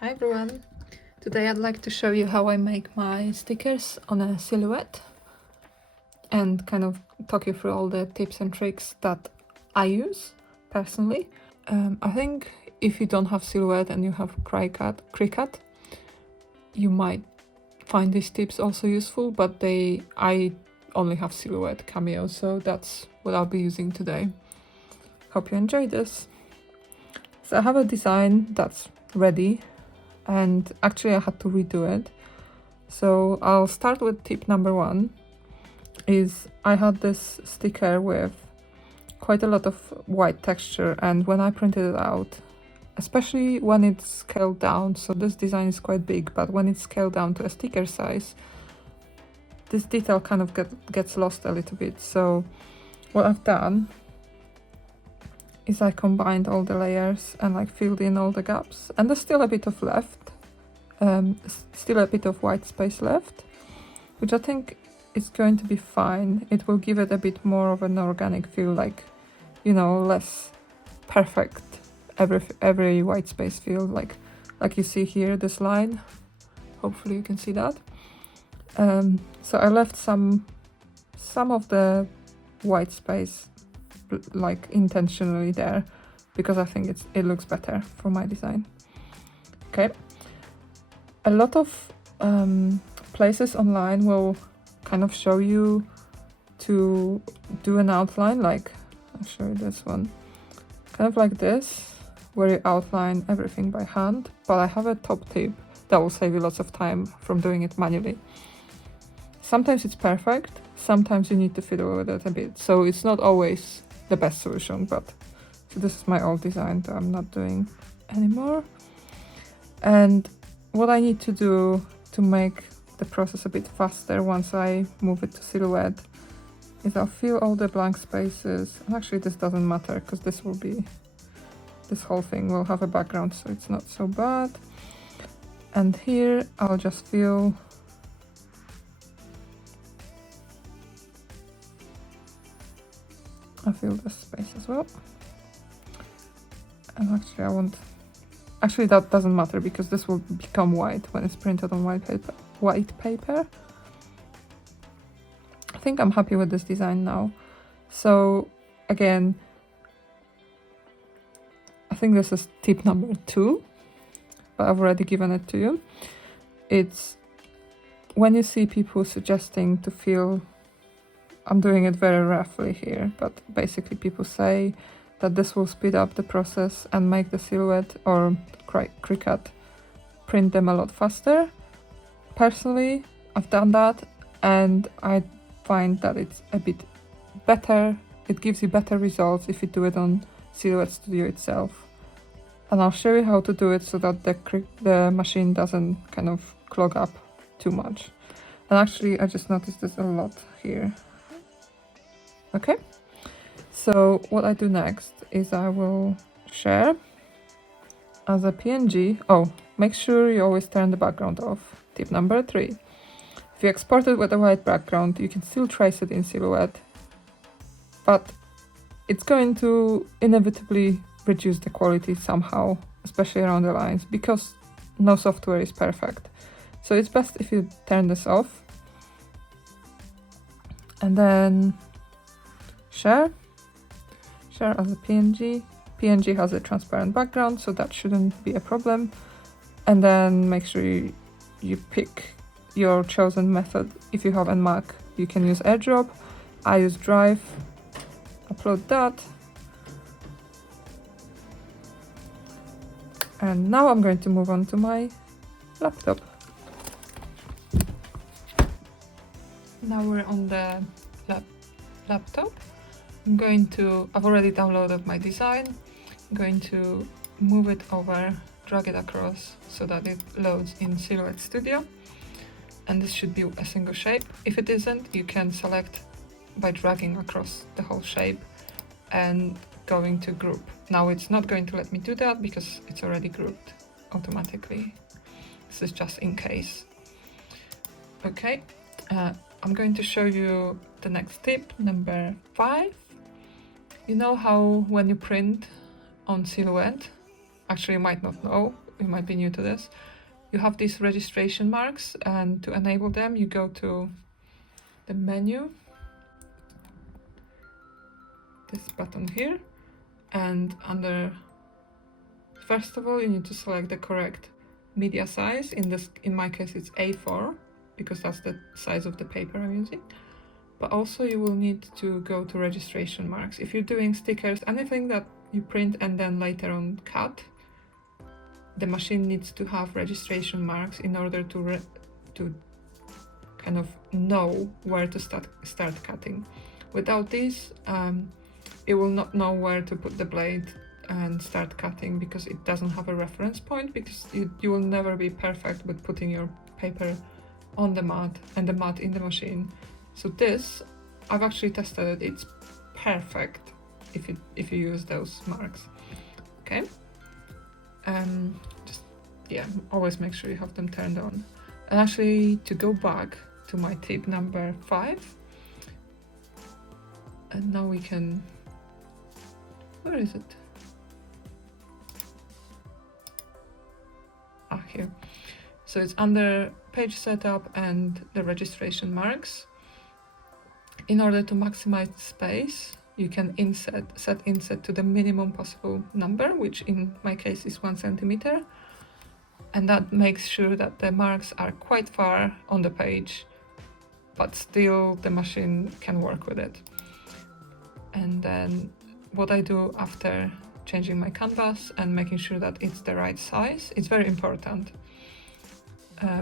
Hi everyone! Today I'd like to show you how I make my stickers on a silhouette and kind of talk you through all the tips and tricks that I use personally. I think if you don't have silhouette and you have Cricut, you might find these tips also useful, but I only have silhouette Cameo, so that's what I'll be using today. Hope you enjoy this. So I have a design that's ready, and actually I had to redo it. So I'll start with tip number one. Is I had this sticker with quite a lot of white texture, and when I printed it out, especially when it's scaled down, so this design is quite big, but when it's scaled down to a sticker size, this detail kind of gets lost a little bit. So what I've done is I combined all the layers and like filled in all the gaps, and there's still a bit of left, still a bit of white space left, which I think is going to be fine. It will give it a bit more of an organic feel, like, you know, less perfect every white space feel, like you see here, this line. Hopefully you can see that. So I left some of the white space like intentionally there because I think it looks better for my design. Okay, a lot of places online will kind of show you to do an outline, like I'll show you this one, kind of like this, where you outline everything by hand, but I have a top tip that will save you lots of time from doing it manually. Sometimes it's perfect, sometimes you need to fiddle with it a bit, so it's not always the best solution, but so this is my old design that I'm not doing anymore. And what I need to do to make the process a bit faster once I move it to silhouette is I'll fill all the blank spaces, and actually this doesn't matter because this whole thing will have a background, so it's not so bad. And here I'll just fill this space as well. And actually that doesn't matter because this will become white when it's printed on white paper. I think I'm happy with this design now. So again, I think this is tip number 2, but I've already given it to you. It's when you see people suggesting to fill, I'm doing it very roughly here, but basically people say that this will speed up the process and make the silhouette or Cricut print them a lot faster. Personally, I've done that and I find that it's a bit better. It gives you better results if you do it on Silhouette Studio itself. And I'll show you how to do it so that the machine doesn't kind of clog up too much. And actually, I just noticed this a lot here. Okay, so what I do next is I will share as a PNG. Oh, make sure you always turn the background off. Tip number 3. If you export it with a white background, you can still trace it in Silhouette, but it's going to inevitably reduce the quality somehow, especially around the lines, because no software is perfect. So it's best if you turn this off and then share as a PNG. PNG has a transparent background, so that shouldn't be a problem. And then make sure you pick your chosen method. If you have a Mac, you can use AirDrop. I use Drive. Upload that. And now I'm going to move on to my laptop. Now we're on the laptop. I've already downloaded my design. I'm going to move it over, drag it across so that it loads in Silhouette Studio. And this should be a single shape. If it isn't, you can select by dragging across the whole shape and going to group. Now it's not going to let me do that because it's already grouped automatically. This is just in case. Okay, I'm going to show you the next tip, number 5. You know how when you print on Silhouette, actually you might not know, you might be new to this, you have these registration marks, and to enable them you go to the menu, this button here, and under, first of all you need to select the correct media size. In my case it's A4 because that's the size of the paper I'm using. But also you will need to go to registration marks. If you're doing stickers, anything that you print and then later on cut, the machine needs to have registration marks in order to kind of know where to start cutting. Without these, it will not know where to put the blade and start cutting because it doesn't have a reference point, because you will never be perfect with putting your paper on the mat and the mat in the machine. So this, I've actually tested it, it's perfect if you use those marks. Okay, just, yeah, always make sure you have them turned on. And actually, to go back to my tip number 5, and now we can, where is it? Ah, here. So it's under page setup and the registration marks. In order to maximize space, you can set inset to the minimum possible number, which in my case is 1 centimeter. And that makes sure that the marks are quite far on the page, but still the machine can work with it. And then what I do after changing my canvas and making sure that it's the right size, it's very important.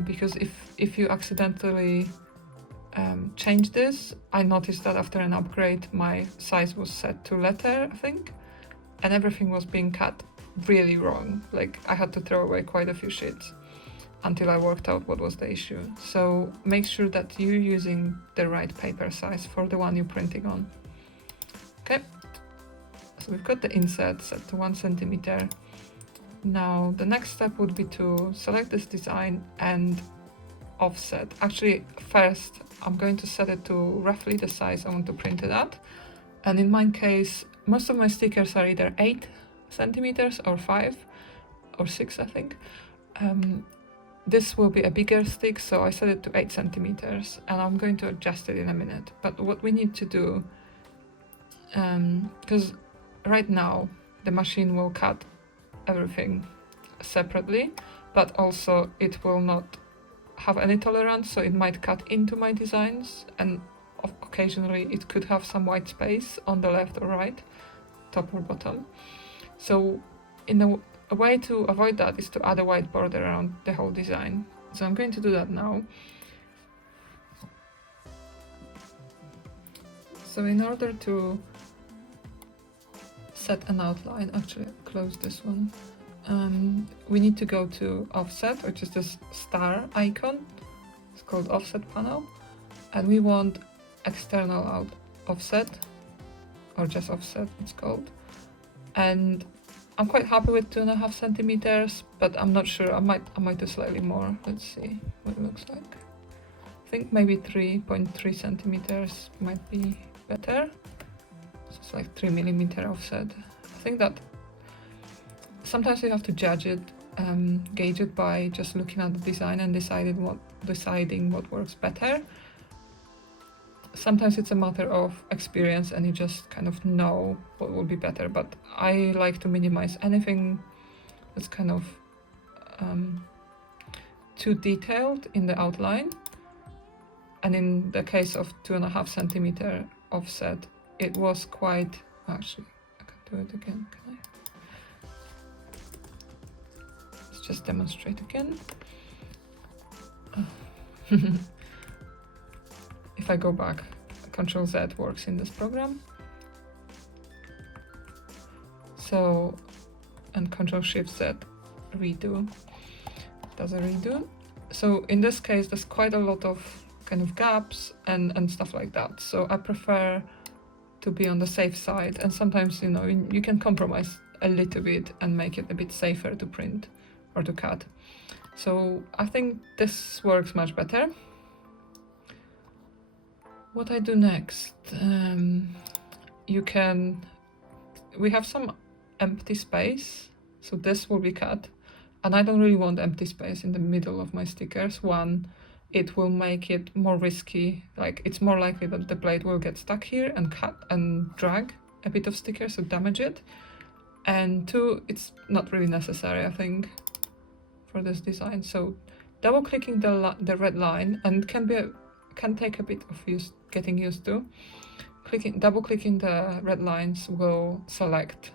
Because if you accidentally change this, I noticed that after an upgrade my size was set to letter, I think, and everything was being cut really wrong. Like I had to throw away quite a few sheets until I worked out what was the issue. So make sure that you're using the right paper size for the one you're printing on. Okay, so we've got the inset set to 1 centimeter. Now the next step would be to select this design and offset. Actually, first I'm going to set it to roughly the size I want to print it at. And in my case, most of my stickers are either 8 centimeters or 5 or 6, I think. This will be a bigger stick, so I set it to 8 centimeters, and I'm going to adjust it in a minute. But what we need to do, because right now the machine will cut everything separately, but also it will not have any tolerance, so it might cut into my designs, and occasionally it could have some white space on the left or right, top or bottom. So a way to avoid that is to add a white border around the whole design. So I'm going to do that now. So in order to set an outline, actually close this one, we need to go to offset, which is this star icon. It's called offset panel, and we want external offset, or just offset it's called. And I'm quite happy with 2.5 centimeters, but I'm not sure, I might do slightly more. Let's see what it looks like. I think maybe 3.3 centimeters might be better. So it's like 3 millimeter offset. I think that sometimes you have to judge it, gauge it by just looking at the design and deciding what works better. Sometimes it's a matter of experience and you just kind of know what will be better, but I like to minimize anything that's kind of too detailed in the outline. And in the case of 2.5 centimeter offset, it was quite, actually I can do it again, can I? Let's just demonstrate again. If I go back, Ctrl Z works in this program. So, and Ctrl Shift Z, redo, does a redo. So in this case, there's quite a lot of kind of gaps and stuff like that. So I prefer to be on the safe side, and sometimes, you know, you can compromise a little bit and make it a bit safer to print or to cut. So I think this works much better. What I do next, we have some empty space, So this will be cut, and I don't really want empty space in the middle of my stickers. One, it will make it more risky, like it's more likely that the blade will get stuck here and cut and drag a bit of sticker, so damage it. And two, it's not really necessary, I think, for this design. So double clicking the red line, and can take a bit of getting used to. Double clicking the red lines will select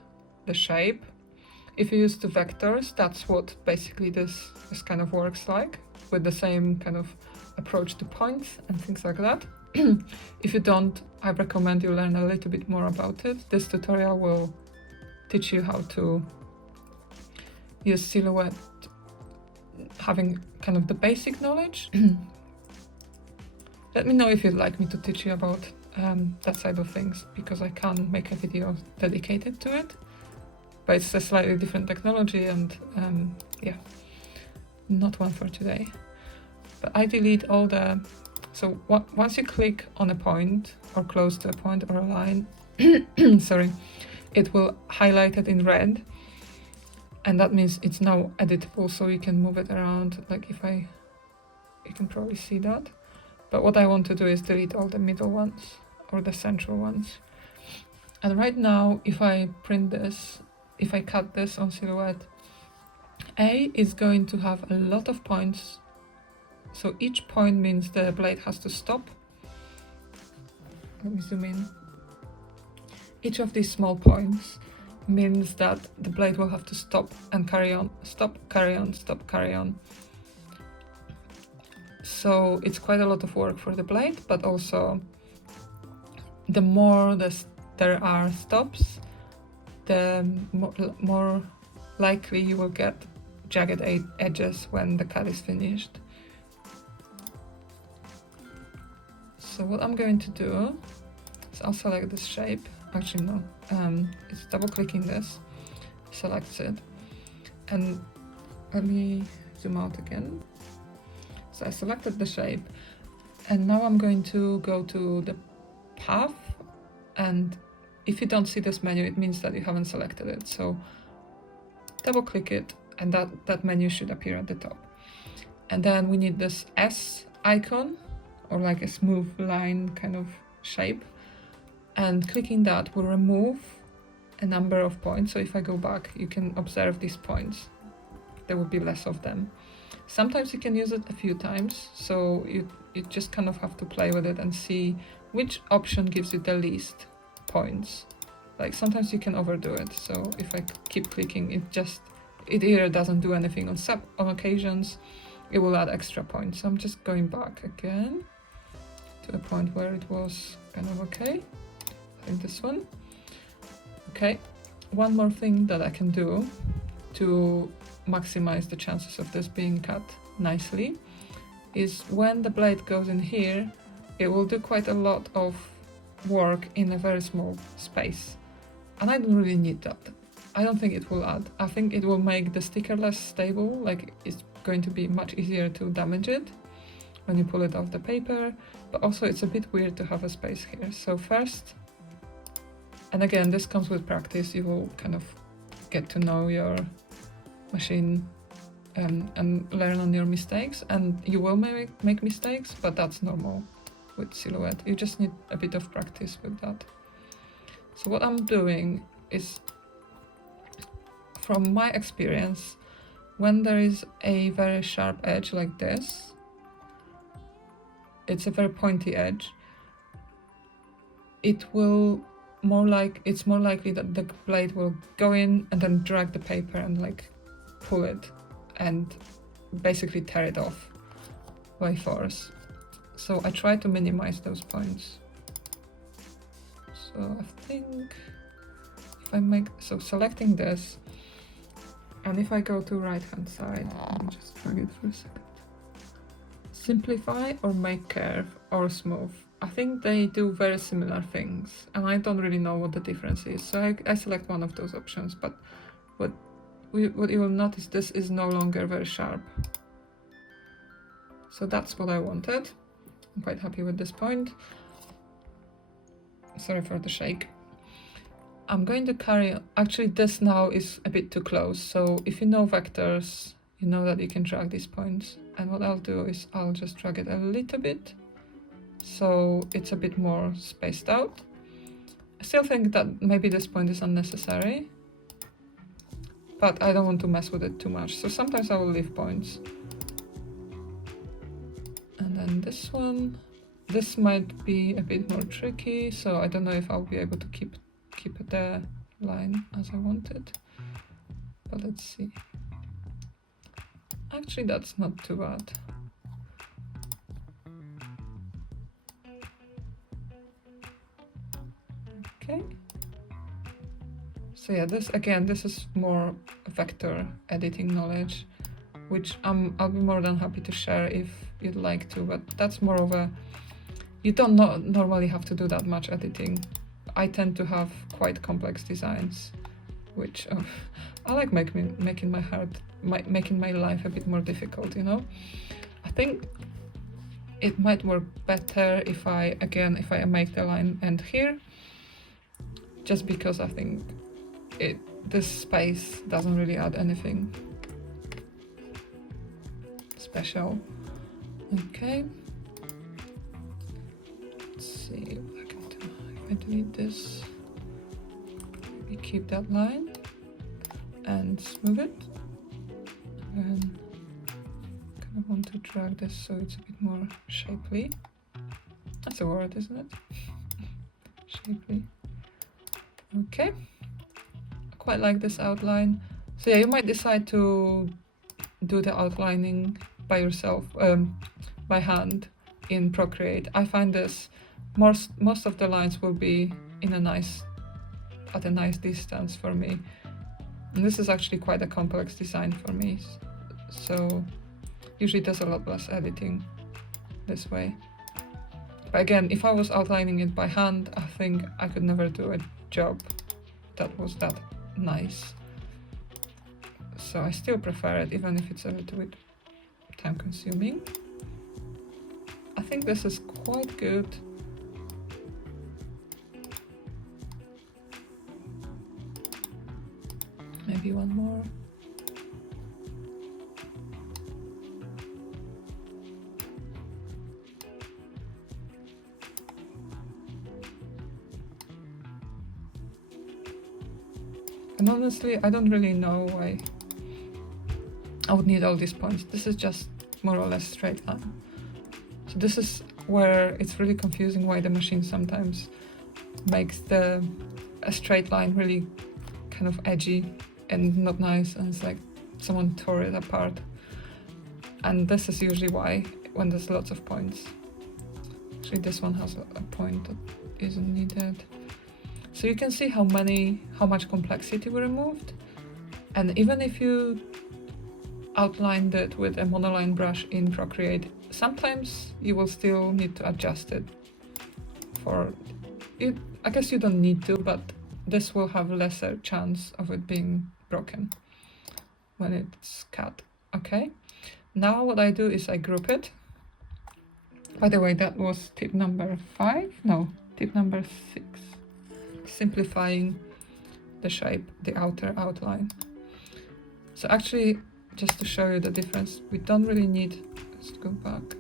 the shape. If you use the vectors, that's what basically this kind of works like, with the same kind of approach to points and things like that. If you don't, I recommend you learn a little bit more about it. This tutorial will teach you how to use Silhouette, having kind of the basic knowledge. Let me know if you'd like me to teach you about that side of things, because I can make a video dedicated to it. But it's a slightly different technology, and yeah, not one for today. But I delete all the... So once you click on a point, or close to a point or a line, sorry, it will highlight it in red, and that means it's now editable, so you can move it around. Like you can probably see that. But what I want to do is delete all the middle ones, or the central ones. And right now, if I print this, if I cut this on Silhouette, A is going to have a lot of points. So each point means the blade has to stop. Let me zoom in. Each of these small points means that the blade will have to stop and carry on, stop, carry on, stop, carry on. So it's quite a lot of work for the blade, but also the more there are stops, the more likely you will get jagged edges when the cut is finished. So what I'm going to do is I'll select this shape. Actually no, it's double clicking this, selects it, and let me zoom out again. So I selected the shape, and now I'm going to go to the path, and if you don't see this menu, it means that you haven't selected it. So double click it, and that menu should appear at the top. And then we need this S icon, or like a smooth line kind of shape, and clicking that will remove a number of points. So if I go back, you can observe these points. There will be less of them. Sometimes you can use it a few times, so you just kind of have to play with it and see which option gives you the least points. Like sometimes you can overdo it, so if I keep clicking, it either doesn't do anything on occasions, it will add extra points. So I'm just going back again to the point where it was kind of okay. I think this one. Okay, one more thing that I can do to maximize the chances of this being cut nicely is when the blade goes in here, it will do quite a lot of work in a very small space, and I don't really need that. I don't think it will add. I think it will make the sticker less stable, like it's going to be much easier to damage it when you pull it off the paper, but also it's a bit weird to have a space here. So first, and again, this comes with practice, you will kind of get to know your machine and learn on your mistakes, and you will make mistakes, but that's normal with Silhouette. You just need a bit of practice with that. So what I'm doing is, from my experience, when there is a very sharp edge like this, it's a very pointy edge, it's more likely that the blade will go in and then drag the paper and like pull it and basically tear it off by force. So I try to minimize those points. So I think if I selecting this, and if I go to right hand side, let me just drag it for a second. Simplify or make curve or smooth. I think they do very similar things, and I don't really know what the difference is. So I select one of those options, but what you will notice, this is no longer very sharp. So that's what I wanted. I'm quite happy with this point. Sorry for the shake. I'm going to carry, actually this now is a bit too close, so if you know vectors, you know that you can drag these points. And what I'll do is I'll just drag it a little bit, so it's a bit more spaced out. I still think that maybe this point is unnecessary, but I don't want to mess with it too much, so sometimes I will leave points. And then this one, this might be a bit more tricky, so I don't know if I'll be able to keep the line as I wanted, but let's see. Actually, that's not too bad. Okay. So yeah, this is more vector editing knowledge, which I'll be more than happy to share if you'd like to, but that's more of a, you don't normally have to do that much editing. I tend to have quite complex designs, which I like making my life a bit more difficult, you know? I think it might work better if I make the line end here, just because I think this space doesn't really add anything special. Okay. Let's see what I can do. If I delete this, we keep that line and smooth it. And kind of want to drag this so it's a bit more shapely. That's a word, isn't it? Shapely. Okay. I quite like this outline. So yeah, you might decide to do the outlining by yourself, by hand in Procreate. I find this most of the lines will be at a nice distance for me. And this is actually quite a complex design for me, so usually does a lot less editing this way. But again, if I was outlining it by hand, I think I could never do a job that was that nice. So I still prefer it, even if it's a little bit time consuming. I think this is quite good. Maybe one more. And honestly, I don't really know why I would need all these points. This is just more or less straight line. So this is where it's really confusing why the machine sometimes makes a straight line really kind of edgy and not nice, and it's like someone tore it apart. And this is usually why, when there's lots of points. Actually, this one has a point that isn't needed. So you can see how much complexity we removed. And even if you outlined it with a monoline brush in Procreate, sometimes you will still need to adjust it. I guess you don't need to, but this will have lesser chance of it being broken when it's cut. Okay, now what I do is I group it. By the way, that was tip number 5, no, tip number 6. Simplifying the shape, the outer outline. So actually, just to show you the difference, we don't really need, let's go back,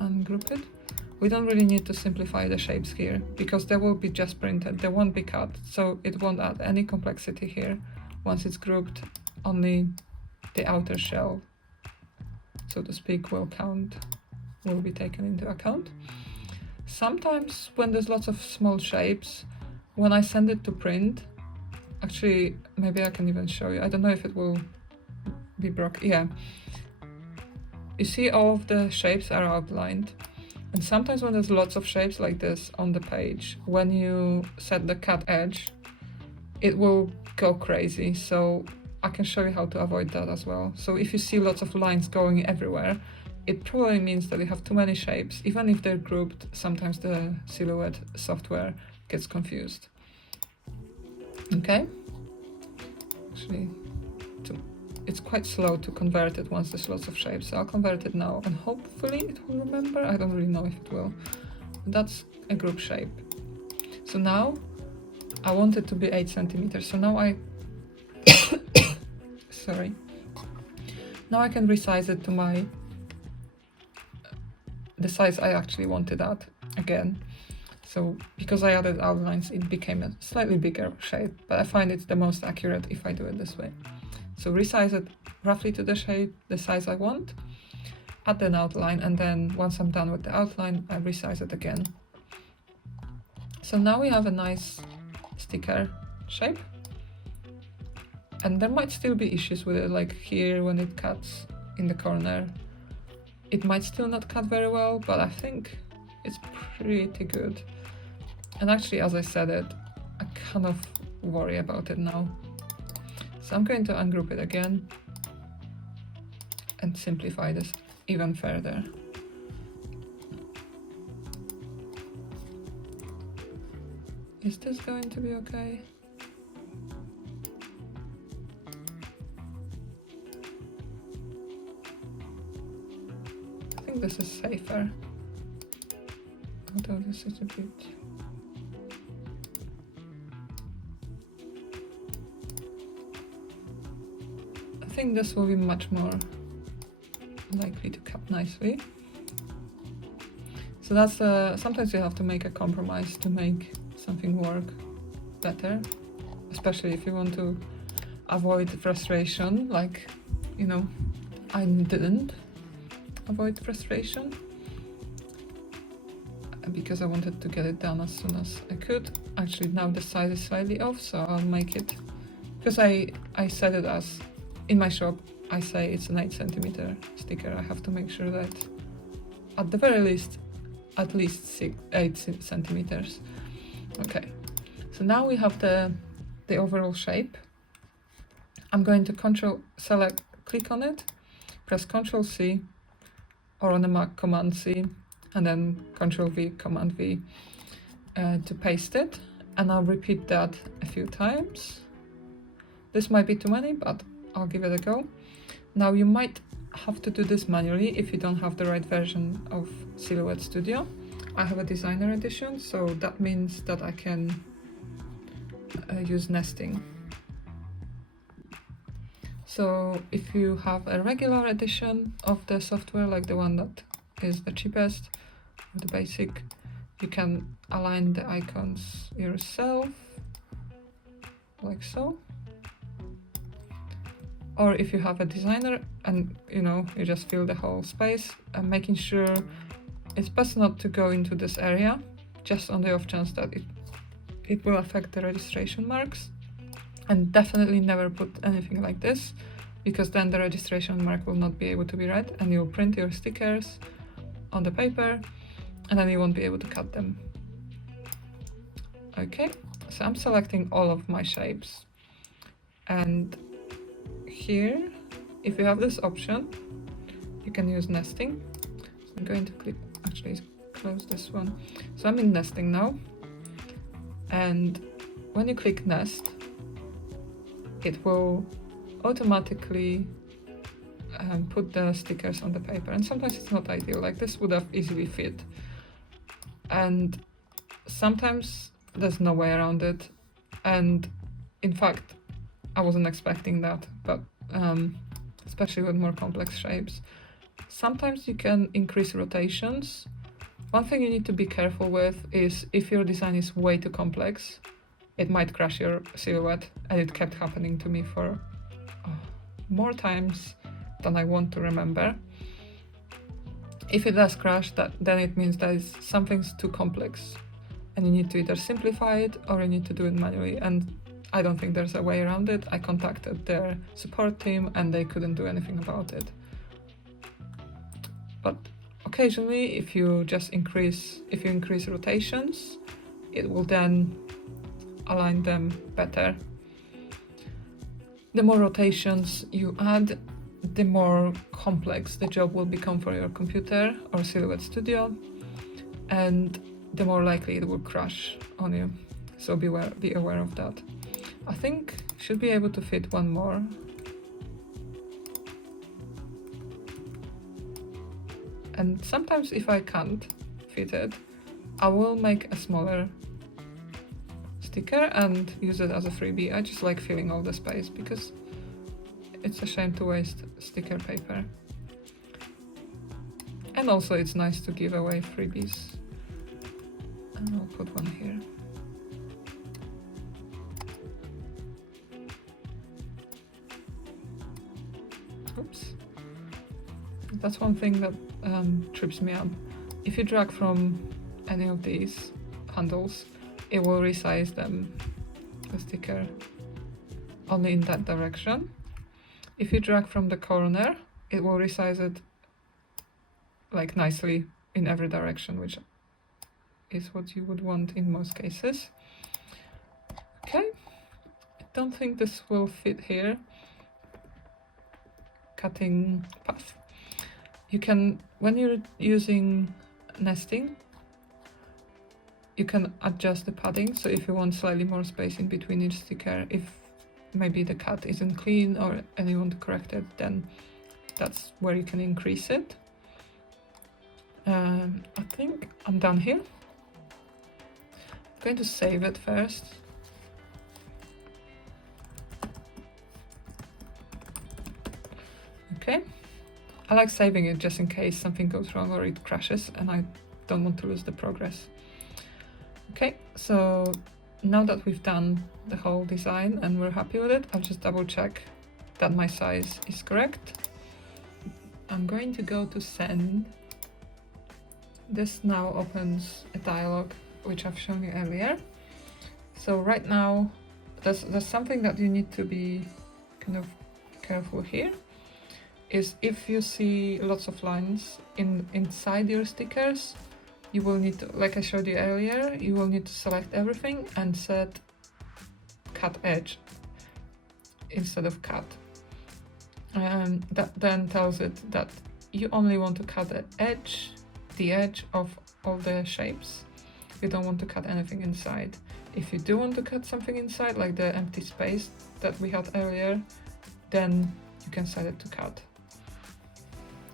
ungroup it. We don't really need to simplify the shapes here, because they will be just printed, they won't be cut, so it won't add any complexity here. Once it's grouped, only the outer shell, so to speak, will be taken into account. Sometimes when there's lots of small shapes, when I send it to print, actually, maybe I can even show you. I don't know if it will be broken. Yeah. You see all of the shapes are outlined. And sometimes when there's lots of shapes like this on the page, when you set the cut edge, it will go crazy. So I can show you how to avoid that as well. So if you see lots of lines going everywhere, it probably means that you have too many shapes. Even if they're grouped, sometimes the Silhouette software gets confused. Okay? Actually, it's quite slow to convert it once there's lots of shapes, so I'll convert it now, and hopefully it will remember. I don't really know if it will. That's a group shape. So now I want it to be 8 centimeters. So now I sorry. Now I can resize it to the size I actually wanted at again. So because I added outlines, it became a slightly bigger shape, but I find it's the most accurate if I do it this way. So resize it roughly to the shape, the size I want, add an outline, and then once I'm done with the outline, I resize it again. So now we have a nice sticker shape. And there might still be issues with it, like here when it cuts in the corner. It might still not cut very well, but I think it's pretty good. And actually, as I said it, I kind of worry about it now. So I'm going to ungroup it again and simplify this even further. Is this going to be okay? I think this is safer. Although this is a bit... I think this will be much more likely to cut nicely. So that's sometimes you have to make a compromise to make something work better, especially if you want to avoid frustration, like, you know, I didn't avoid frustration because I wanted to get it done as soon as I could. Actually, now the size is slightly off, so I'll make it, because I set it as, in my shop, I say it's an 8 centimeter sticker. I have to make sure that at the very least, at least 8 centimeters. Okay, so now we have the overall shape. I'm going to click on it, press Ctrl C, or on the Mac Command C, and then Ctrl V, Command V to paste it. And I'll repeat that a few times. This might be too many, but I'll give it a go. Now you might have to do this manually if you don't have the right version of Silhouette Studio. I have a designer edition, so that means that I can use nesting. So if you have a regular edition of the software, like the one that is the cheapest, the basic, you can align the icons yourself, like so. Or if you have a designer and you just fill the whole space, and making sure it's best not to go into this area, just on the off chance that it will affect the registration marks. And definitely never put anything like this, because then the registration mark will not be able to be read, and you'll print your stickers on the paper and then you won't be able to cut them. Okay, so I'm selecting all of my shapes, and here, if you have this option, you can use nesting. So I'm going to close this one. So I'm in nesting now, and when you click nest, it will automatically put the stickers on the paper, and sometimes it's not ideal, like this would have easily fit, and sometimes there's no way around it, and in fact I wasn't expecting that, but especially with more complex shapes. Sometimes you can increase rotations. One thing you need to be careful with is if your design is way too complex, it might crash your silhouette, and it kept happening to me for more times than I want to remember. If it does crash, then it means that something's too complex, and you need to either simplify it or you need to do it manually, and I don't think there's a way around it. I contacted their support team and they couldn't do anything about it. But occasionally, if you increase rotations, it will then align them better. The more rotations you add, the more complex the job will become for your computer or Silhouette Studio, and the more likely it will crash on you. So be aware of that. I think should be able to fit one more. And sometimes if I can't fit it, I will make a smaller sticker and use it as a freebie. I just like filling all the space because it's a shame to waste sticker paper. And also it's nice to give away freebies. And I'll put one here. Oops. That's one thing that trips me up. If you drag from any of these handles, it will resize them, the sticker, only in that direction. If you drag from the corner, it will resize it like nicely in every direction, which is what you would want in most cases. Okay, I don't think this will fit here. Cutting path. You can, when you're using nesting, you can adjust the padding. So if you want slightly more space in between each sticker, if maybe the cut isn't clean or and you want to correct it, then that's where you can increase it. I think I'm done here. I'm going to save it first. Okay, I like saving it just in case something goes wrong or it crashes and I don't want to lose the progress. Okay, so now that we've done the whole design and we're happy with it, I'll just double check that my size is correct. I'm going to go to send. This now opens a dialog which I've shown you earlier. So right now there's something that you need to be kind of careful here, is if you see lots of lines inside your stickers, you will need to, like I showed you earlier, you will need to select everything and set cut edge instead of cut. That then tells it that you only want to cut the edge of all the shapes. You don't want to cut anything inside. If you do want to cut something inside, like the empty space that we had earlier, then you can set it to cut.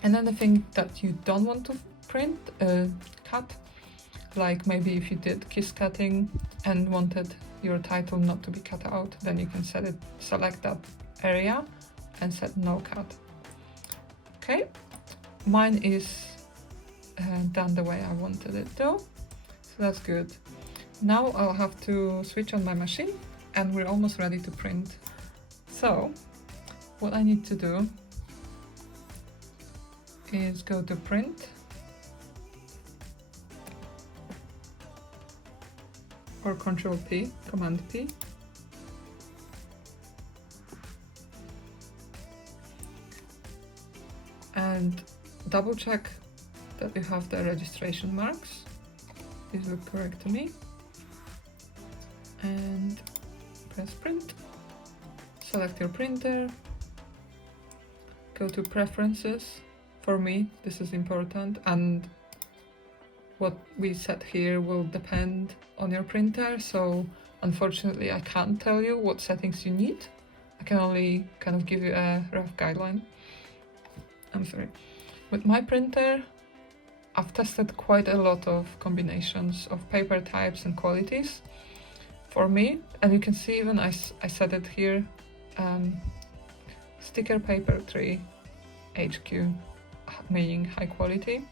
And then the thing that you don't want to print, cut, like maybe if you did kiss cutting and wanted your title not to be cut out, then you can select that area and set no cut. Okay, mine is done the way I wanted it to, so that's good. Now I'll have to switch on my machine and we're almost ready to print. So what I need to do is go to print, or Control P, Command P. And double check that you have the registration marks. These look correct to me. And press print. Select your printer. Go to preferences. For me, this is important, and what we set here will depend on your printer, so unfortunately I can't tell you what settings you need. I can only kind of give you a rough guideline. I'm sorry. With my printer, I've tested quite a lot of combinations of paper types and qualities. For me, and you can see even I set it here, sticker paper 3 HQ, meaning high quality.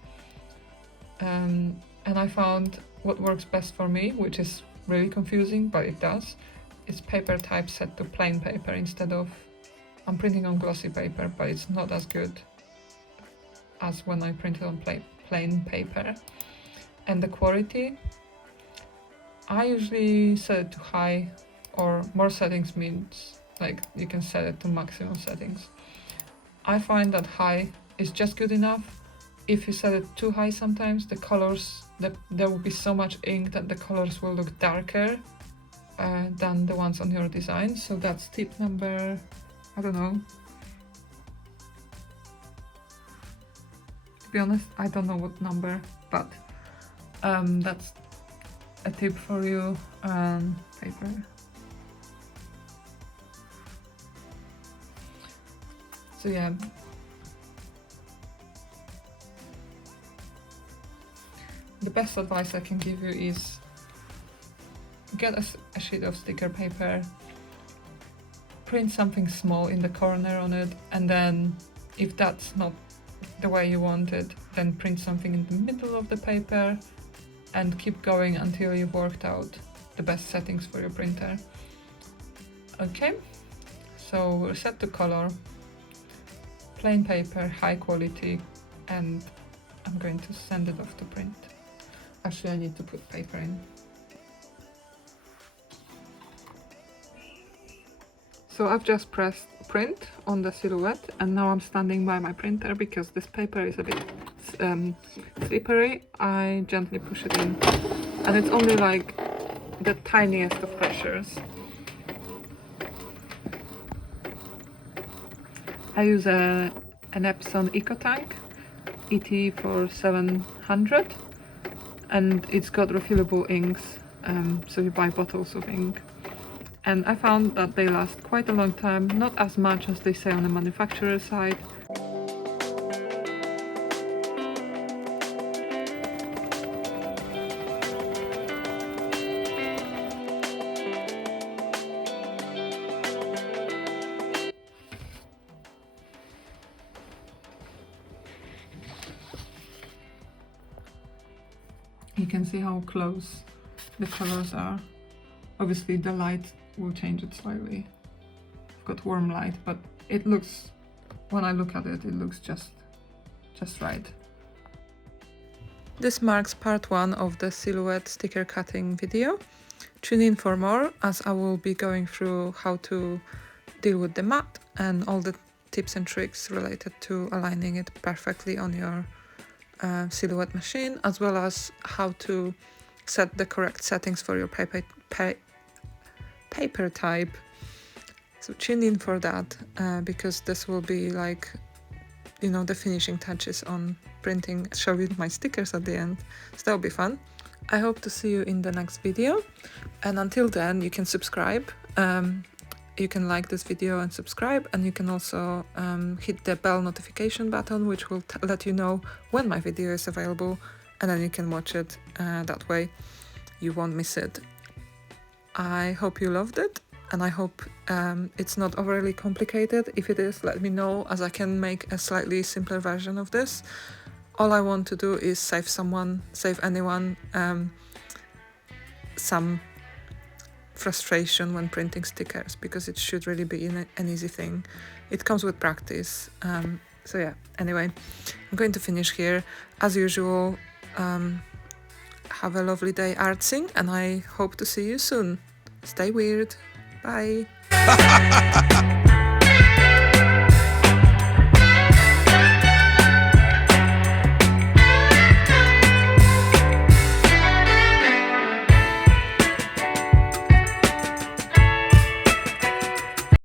And I found what works best for me, which is really confusing, but it does. It's paper type set to plain paper instead of, I'm printing on glossy paper, but it's not as good as when I printed on plain paper. And the quality, I usually set it to high, or more settings means like you can set it to maximum settings. I find that high is just good enough. If you set it too high, sometimes the colors, there will be so much ink that the colors will look darker than the ones on your design. So that's tip number, I don't know. To be honest, I don't know what number, but that's a tip for you. Paper. So yeah. The best advice I can give you is get a sheet of sticker paper, print something small in the corner on it, and then if that's not the way you want it, then print something in the middle of the paper and keep going until you've worked out the best settings for your printer. Okay, so we're set to color, plain paper, high quality, and I'm going to send it off to print. Actually, I need to put paper in. So I've just pressed print on the silhouette, and now I'm standing by my printer because this paper is a bit slippery. I gently push it in, and it's only like the tiniest of pressures. I use an Epson EcoTank ET4700, and it's got refillable inks, so you buy bottles of ink. And I found that they last quite a long time, not as much as they say on the manufacturer side. You can see how close the colors are. Obviously the light will change it slightly. I've got warm light, but it looks, when I look at it, it looks just right. This marks part 1 of the silhouette sticker cutting video. Tune in for more, as I will be going through how to deal with the mat and all the tips and tricks related to aligning it perfectly on your silhouette machine, as well as how to set the correct settings for your paper type. So tune in for that, because this will be like, you know, the finishing touches on printing, showing my stickers at the end. So that'll be fun. I hope to see you in the next video, and until then you can subscribe. You can like this video and subscribe, and you can also hit the bell notification button, which will let you know when my video is available, and then you can watch it that way. You won't miss it. I hope you loved it, and I hope it's not overly complicated. If it is, let me know, as I can make a slightly simpler version of this. All I want to do is save anyone some frustration when printing stickers, because it should really be an easy thing. It comes with practice. So yeah, anyway, I'm going to finish here. As usual, have a lovely day artsing, and I hope to see you soon. Stay weird. Bye.